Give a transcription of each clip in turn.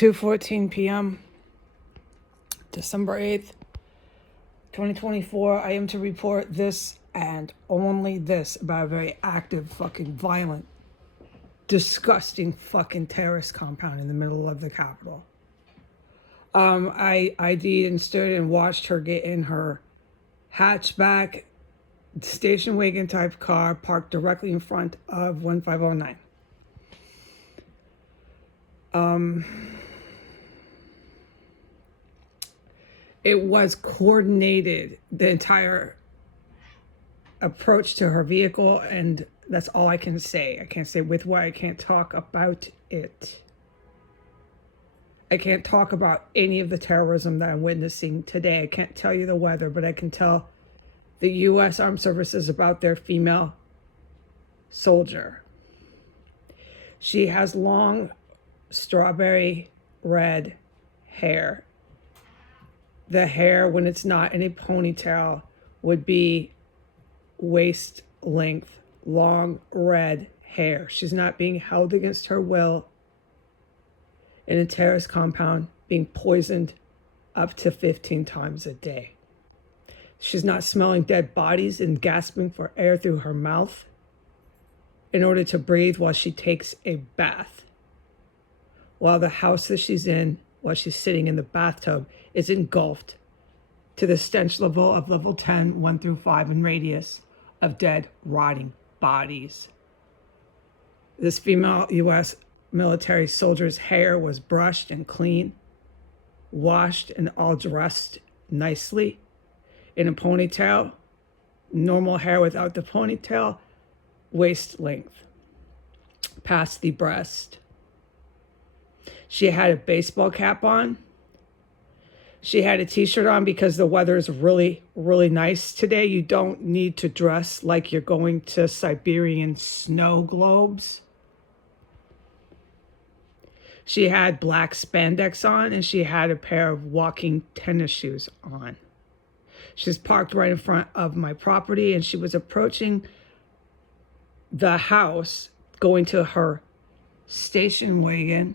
2:14 p.m. December 8th, 2024. I am to report this and only this about a very active, fucking violent, disgusting fucking terrorist compound in the middle of the Capitol. I ID'd and stood and watched her get in her hatchback station wagon type car parked directly in front of 1509. It was coordinated, the entire approach to her vehicle, and that's all I can say. I can't say with what, I can't talk about it. I can't talk about any of the terrorism that I'm witnessing today. I can't tell you the weather, but I can tell the U.S. Armed Services about their female soldier. She has long strawberry red hair. The hair, when it's not in a ponytail, would be waist length, long red hair. She's not being held against her will in a terrorist compound, being poisoned up to 15 times a day. She's not smelling dead bodies and gasping for air through her mouth in order to breathe while she takes a bath. While the house that she's in, while she's sitting in the bathtub, is engulfed to the stench level of level 10, 1 through 5 in radius of dead, rotting bodies. This female U.S. military soldier's hair was brushed and clean, washed and all dressed nicely in a ponytail, normal hair without the ponytail, waist length, past the breast. She had a baseball cap on. She had a t-shirt on because the weather is really, really nice today. You don't need to dress like you're going to Siberian snow globes. She had black spandex on, and she had a pair of walking tennis shoes on. She's parked right in front of my property, and she was approaching the house, going to her station wagon,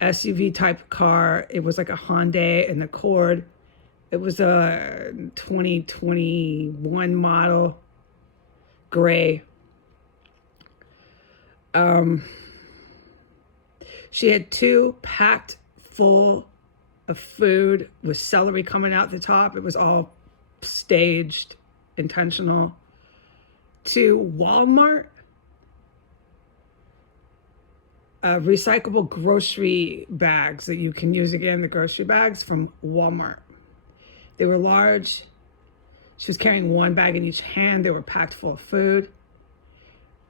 SUV type car. It was like a Hyundai and Accord. It was a 2021 model, gray. She had two packed full of food with celery coming out the top. It was all staged, intentional. To Walmart, recyclable grocery bags that you can use again, the grocery bags from Walmart. They were large. She was carrying one bag in each hand. They were packed full of food.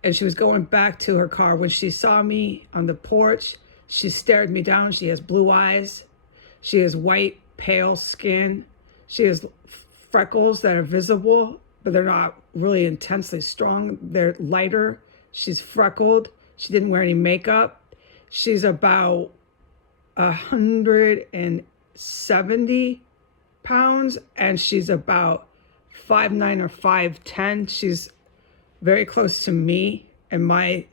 And she was going back to her car. When she saw me on the porch, she stared me down. She has blue eyes. She has white, pale skin. She has freckles that are visible, but they're not really intensely strong. They're lighter. She's freckled. She didn't wear any makeup. She's about 170 pounds, and she's about 5'9" or 5'10". She's very close to me and my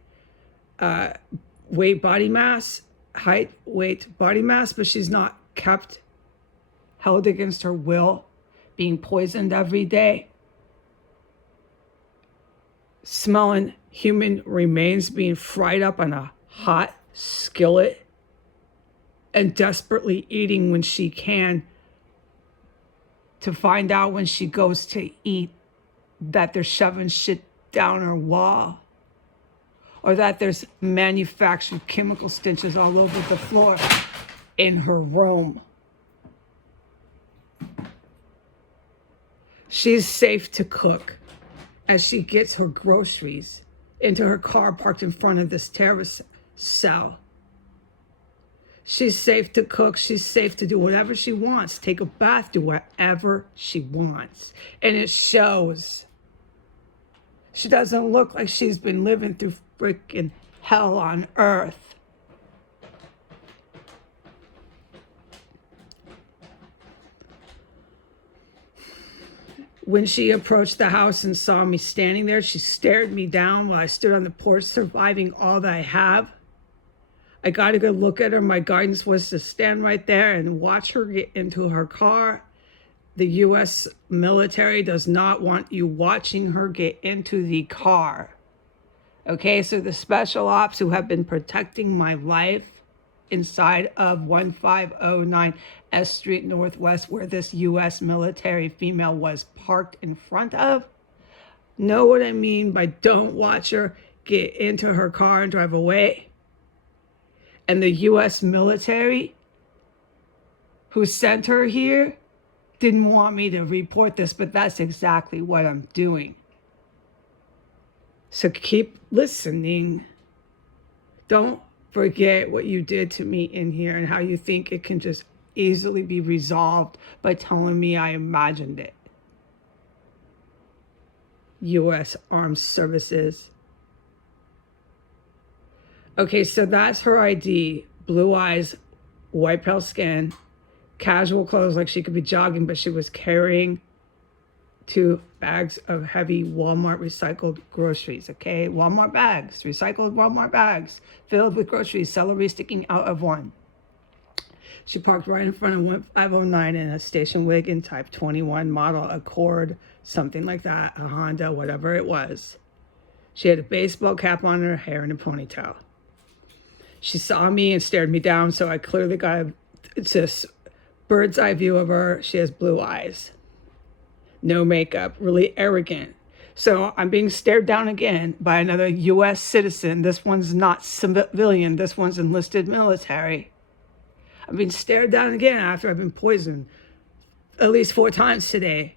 weight, body mass, height, weight, body mass, but she's not kept, held against her will, being poisoned every day, smelling human remains being fried up on a hot skillet, and desperately eating when she can, to find out when she goes to eat that they're shoving shit down her wall, or that there's manufactured chemical stenches all over the floor in her room. She's safe to cook as she gets her groceries into her car parked in front of this terrorist cell. She's safe to cook. She's safe to do whatever she wants, take a bath, do whatever she wants. And it shows. She doesn't look like she's been living through freaking hell on earth. When she approached the house and saw me standing there, she stared me down while I stood on the porch, surviving all that I have. I got a good look at her. My guidance was to stand right there and watch her get into her car. The U.S. military does not want you watching her get into the car. Okay, so the special ops who have been protecting my life inside of 1509 S Street Northwest, where this U.S. military female was parked in front of, know what I mean by don't watch her get into her car and drive away. And the U.S. military who sent her here didn't want me to report this, but that's exactly what I'm doing. So keep listening. Don't forget what you did to me in here and how you think it can just easily be resolved by telling me I imagined it. U.S. Armed Services. Okay, so that's her ID. Blue eyes, white pale skin, casual clothes like she could be jogging, but she was carrying 2 bags of heavy Walmart recycled groceries, okay? Walmart bags, recycled Walmart bags filled with groceries, celery sticking out of one. She parked right in front of 1509 in a station wagon type 21 model Accord, something like that, a Honda, whatever it was. She had a baseball cap on, her hair in a ponytail. She saw me and stared me down, so I clearly got this bird's eye view of her. She has blue eyes. No makeup, really arrogant. So I'm being stared down again by another U.S. citizen. This one's not civilian. This one's enlisted military. I'm being stared down again after I've been poisoned at least 4 times today.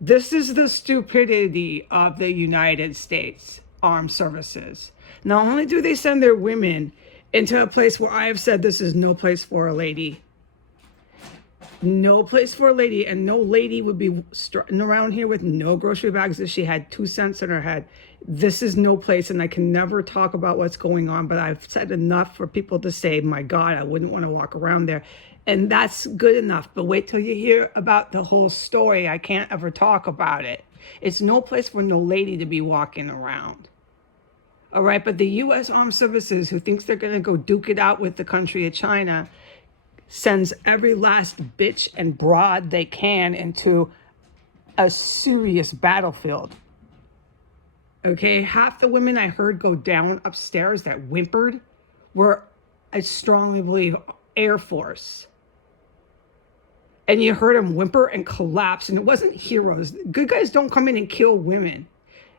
This is the stupidity of the United States Armed Services. Not only do they send their women into a place where I have said this is no place for a lady. No place for a lady, and no lady would be strutting around here with no grocery bags if she had 2 cents in her head. This is no place, and I can never talk about what's going on, but I've said enough for people to say, my God, I wouldn't want to walk around there. And that's good enough, but wait till you hear about the whole story. I can't ever talk about it. It's no place for no lady to be walking around. All right, but the U.S. Armed Services, who thinks they're going to go duke it out with the country of China, sends every last bitch and broad they can into a serious battlefield. Okay, half the women I heard go down upstairs that whimpered were, I strongly believe, Air Force. And you heard them whimper and collapse, and it wasn't heroes. Good guys don't come in and kill women.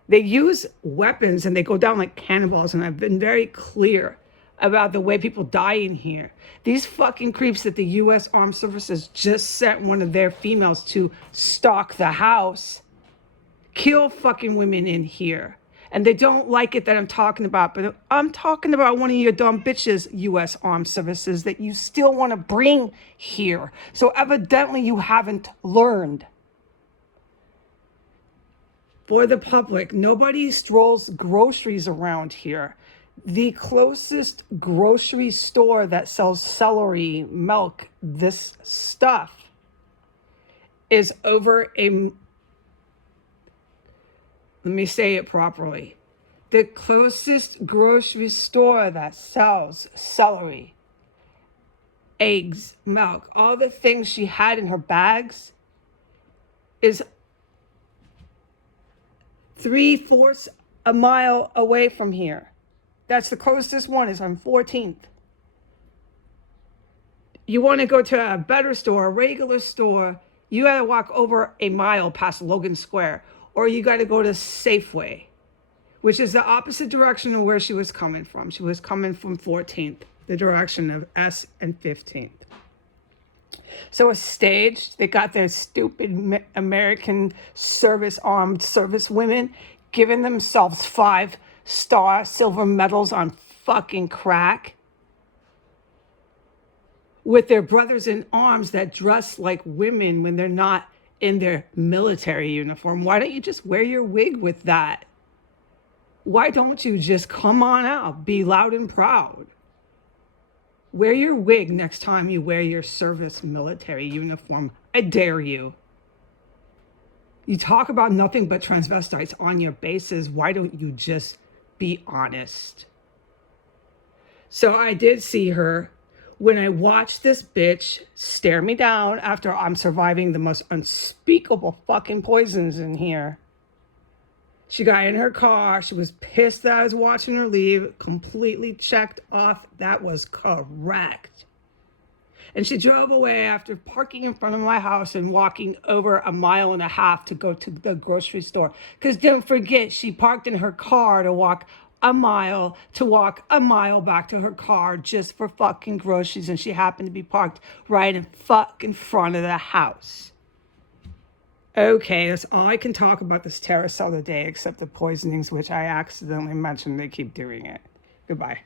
They use weapons and they go down like cannonballs, and I've been very clear about the way people die in here. These fucking creeps that the U.S. Armed Services just sent one of their females to stalk the house, kill fucking women in here. And they don't like it that I'm talking about, but I'm talking about one of your dumb bitches, U.S. Armed Services, that you still want to bring here. So evidently you haven't learned. For the public, nobody strolls groceries around here. The closest grocery store that sells celery, milk, this stuff is over let me say it properly. The closest grocery store that sells celery, eggs, milk, all the things she had in her bags is 3/4 a mile away from here. That's the closest one, is on 14th. You want to go to a better store, a regular store, you got to walk over a mile past Logan Square, or you got to go to Safeway, which is the opposite direction of where she was coming from. She was coming from 14th, the direction of S and 15th. So it's staged. They got their stupid American armed service women giving themselves 5-star silver medals on fucking crack with their brothers in arms that dress like women when they're not in their military uniform. Why don't you just wear your wig with that? Why don't you just come on out, be loud and proud? Wear your wig next time you wear your service military uniform. I dare you. You talk about nothing but transvestites on your bases. Why don't you just be honest? So I did see her. When I watched this bitch stare me down after I'm surviving the most unspeakable fucking poisons in here. She got in her car. She was pissed that I was watching her leave. Completely checked off. That was correct. And she drove away after parking in front of my house and walking over 1.5 miles to go to the grocery store. Because don't forget, she parked in her car to walk a mile, to walk a mile back to her car just for fucking groceries. And she happened to be parked right in fucking front of the house. Okay, that's all I can talk about this terror cell today, except the poisonings, which I accidentally mentioned. They keep doing it. Goodbye.